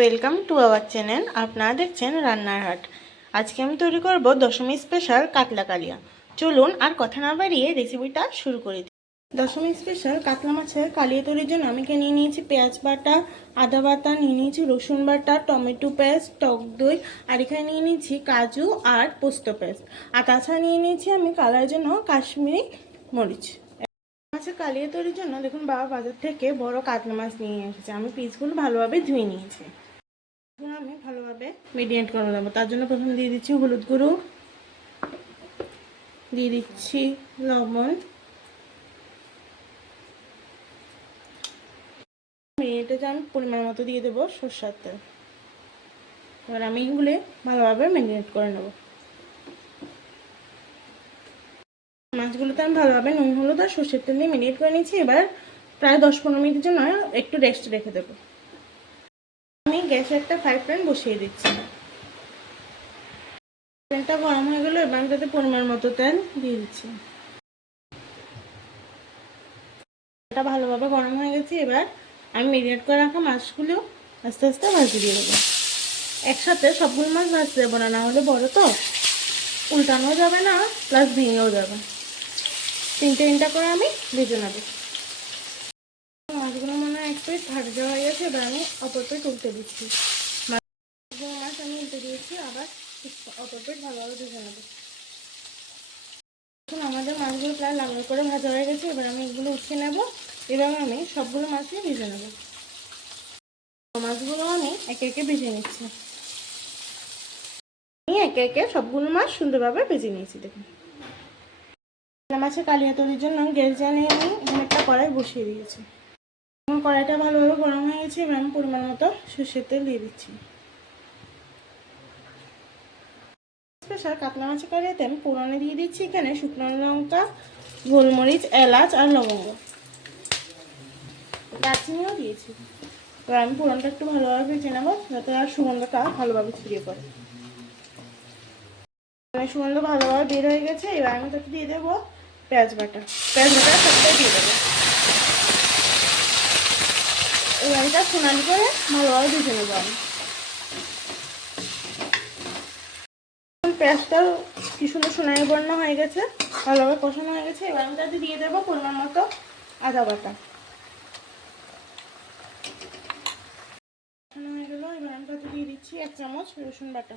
Welcome to our channel আপনারা দেখছেন রান্নার হাট। আজকে আমি তৈরি করব দশমী স্পেশাল কাতলা কালিয়া। চলুন আর কথা না বাড়িয়ে রেসিপিটা শুরু করে। দিই দশমী স্পেশাল কাতলা মাছের কালিয়া তৈরির জন্য আমি এখানে নিয়ে নিয়েছি পেঁয়াজ বাটা, আদা বাটা, নিয়ে নিয়েছি রসুন বাটা, টমেটো পেস্ট, টক দই, আর এখানে নিয়ে নিয়েছি কাজু আর পোস্ত পেস্ট। আর তাছাড়া নিয়ে নিয়েছি আমি কালারের জন্য কাশ্মীরি মরিচ। মাছের কালিয়া তৈরির জন্য দেখুন বাবা বাজার থেকে বড় কাতলা মাছ নিয়ে এসেছে। আমি পিসগুলো ভালোভাবে ধুয়ে নিয়েছি। আমি ভালোভাবে মিডিয়েট করে দেবো তার জন্য প্রথমে দিয়ে দিচ্ছি হলুদ গুঁড়ো। দিয়ে দিচ্ছি লবণ। মিনিটে আমি পরিমাণ মতো দিয়ে দেবো সর্ষার তেল। এবার আমি এগুলো ভালোভাবে ম্যারিনেট করে নেব। মাছগুলোতে আমি ভালোভাবে নুন, হলুদ আর সর্ষের তেল দিয়ে মেরিনেট করে নিয়েছি। এবার প্রায় দশ পনেরো মিনিটের জন্য একটু রেস্ট রেখে দেবো। আমি গ্যাসে একটা ফ্রাই প্যান বসিয়ে দিচ্ছি। প্যানটা গরম হয়ে গেলো আমি তাতে পরিমাণ মতো তেল দিয়ে দিচ্ছি। এটা ভালোভাবে গরম হয়ে গেছে, এবার আমি মেরিনেট করে রাখা মাছগুলো আস্তে আস্তে ভাজি দিয়ে দেবো। একসাথে সবগুলো মাছ ভাজতে দেবো না না হলে বড় তো উল্টানো যাবে না প্লাস ভেঙেও যাবে। তিনটে তিনটা করে আমি ভেজে নেব মাছগুলো মনে হয় এক পিস ভাজা হয়ে গেছে, এবার আমি অপর পিস উল্টে দিচ্ছি মাছ আমি উল্টে দিয়েছি, আবার অপর পিস ভালোভাবে ভেজে নেব। এখন আমাদের মাছগুলো প্রায় লাল করে ভাজা হয়ে গেছে, এবার আমি এগুলো উঠিয়ে নেব এবং আমি সবগুলো মাছই ভেজে নেব। মাছগুলো আমি একে একে ভেজে নিচ্ছি। আমি একে একে সবগুলো মাছ সুন্দরভাবে ভেজে নিয়েছি, দেখুন। মাছের কালিয়া তৈরির জন্য গ্যাস জ্বালিয়ে আমি একটা কড়াই বসিয়ে দিয়েছি। কড়াইটা ভালোভাবে গরম হয়ে গেছে, এবার আমি পরিমাণ মতো সর্ষের তেল দিয়ে দিচ্ছি। স্পেশাল কাতলা মাছের কড়াইতে আমি পুরনো দিয়ে দিচ্ছি এখানে শুকনো লঙ্কা, গোলমরিচ, এলাচ আর লবঙ্গ। দারচিনিও দিয়েছি। এবার আমি পুরনটা একটু ভালোভাবে ভেজে নেব, যাতে আর সুগন্ধটা ভালোভাবে ছড়িয়ে পড়ে। সুগন্ধ ভালোভাবে বের হয়ে গেছে, এবার আমি তাকে দিয়ে দেবো পেঁয়াজ বাটা। পেঁয়াজ বাটা সবটাই দিয়ে দেবো এবার এটা সোনালি করে ভালোভাবে ভেজে নেব আমি। পেঁয়াজটা কি সুন্দর সোনালি বর্ণ হয়ে গেছে, ভালোভাবে কষানো হয়ে গেছে। এবার আমি তাতে দিয়ে দেবো পরিমাণ মতো আদা বাটা। হয়ে দিয়ে দিচ্ছি এক চামচ রসুন বাটা।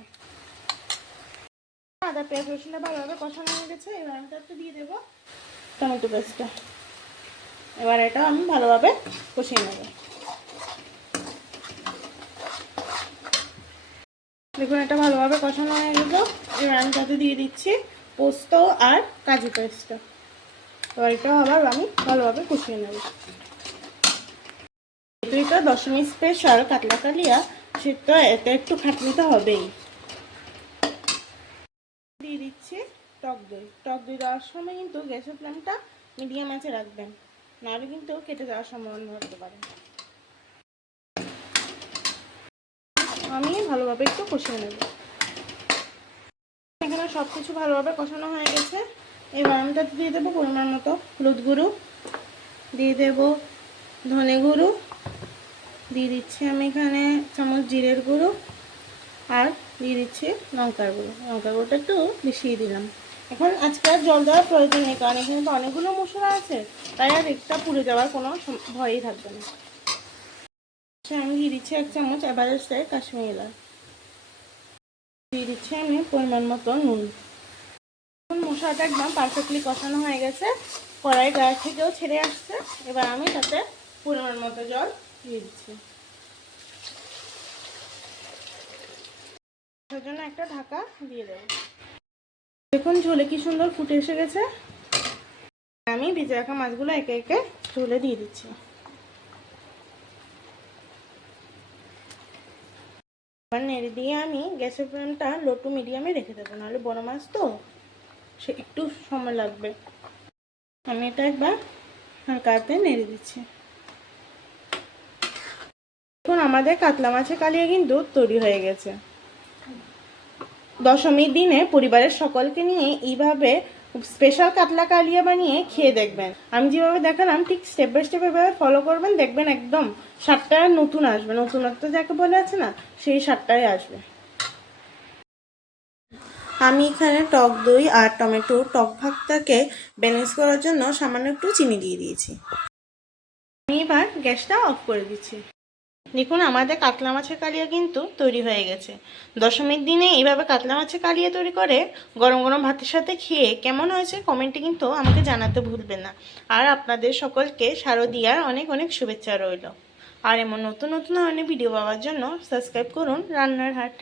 আদা, পেঁয়াজ, রসুনটা ভালোভাবে কষানো হয়ে গেছে, এবার দিয়ে দেবো টমেটো এবার এটা আমি ভালোভাবে কষিয়ে নেব। দেখুন, এটা ভালোভাবে কষানো হয়ে গেল। এবার আমি তাতে দিয়ে দিচ্ছি পোস্ত আর কাজু পেস্টটা এবার এটাও আবার আমি ভালোভাবে কষিয়ে নেব। এটা দশমী স্পেশাল কাতলা কালিয়া সেটা এতে একটু খাটনি তো হবেই। দিয়ে দিচ্ছি টক দই। টক দই দেওয়ার সময় কিন্তু গ্যাসের ফ্লেমটা মিডিয়াম আছে রাখবেন। নাহলে কিন্তু কেটে যাওয়ার সম্ভাবনা হতে পারে। আমি ভালোভাবে একটু কষিয়ে নেব। এখানে সব কিছু ভালোভাবে কষানো হয়ে গেছে। এবার আমি তাতে দিয়ে দেবো পরিমাণ মতো হলুদ গুঁড়ো। দিয়ে দেবো ধনে গুঁড়ো। দিয়ে দিচ্ছি আমি এখানে চামচ জিরের গুঁড়ো। আর দিয়ে দিচ্ছি লঙ্কার গুঁড়ো। লঙ্কার গুঁড়োটা একটু মিশিয়ে দিলাম। এখন আজকে আর জল দেওয়ার প্রয়োজন নেই, কারণ এখানে তো অনেকগুলো মশলা আছে। তাই আর একটা পুড়ে যাওয়ার কোনো ভয়ই থাকবে না। দিচ্ছি এক চামচ এভারেস্টের কাশ্মীরি এলাচ দিয়ে দিচ্ছি আমি পরিমাণ মতো নুন। এখন মশলাটা একদম পারফেক্টলি কষানো হয়ে গেছে। কড়াই গায়ে থেকেও ছেড়ে আসছে। এবার আমি তাতে পরিমাণ মতো জল দিয়ে দিচ্ছি। জন্য একটা ঢাকা দিয়ে দেবো। দেখুন ঝোলে কি সুন্দর ফুটে এসে গেছে। আমি ভিজে রাখা মাছগুলো একে একে ঝোলে দিয়ে দিচ্ছি। এবার নেড়ে দিয়ে আমি গ্যাসের ফ্লেমটা লো টু মিডিয়ামে রেখে দেবো, নাহলে বড় মাছ তো সে একটু সময় লাগবে। আমি এটা একবার হালকাতে নেড়ে দিচ্ছি। এখন আমাদের কাতলা মাছের কালিয়া কিন্তু তৈরি হয়ে গেছে। দশমীর দিনে পরিবারের সকলকে নিয়ে এইভাবে স্পেশাল কাতলা কালিয়া বানিয়ে খেয়ে দেখবেন। আমি যেভাবে দেখালাম, ঠিক স্টেপ বাই স্টেপ এভাবে ফলো করবেন, দেখবেন একদম স্বাদটা নতুন আসবে। নতুনত্ব যাকে বলে আছে না, সেই স্বাদটাই আসবে। আমি এখানে টক দই আর টমেটো টক ভাগটাকে ব্যালেন্স করার জন্য সামান্য একটু চিনি দিয়ে দিয়েছি। আমি এবার গ্যাসটা অফ করে দিচ্ছি। দেখুন, আমাদের কাতলা মাছের কালিয়া কিন্তু তৈরি হয়ে গেছে। দশমীর দিনে এইভাবে কাতলা মাছের কালিয়া তৈরি করে গরম গরম ভাতের সাথে খেয়ে কেমন হয়েছে কমেন্টে কিন্তু আমাকে জানাতে ভুলবে না। আর আপনাদের সকলকে শারদিয়ার অনেক অনেক শুভেচ্ছা রইল। আর এমন নতুন নতুন ধরনের ভিডিও পাওয়ার জন্য সাবস্ক্রাইব করুন রান্নার হাট।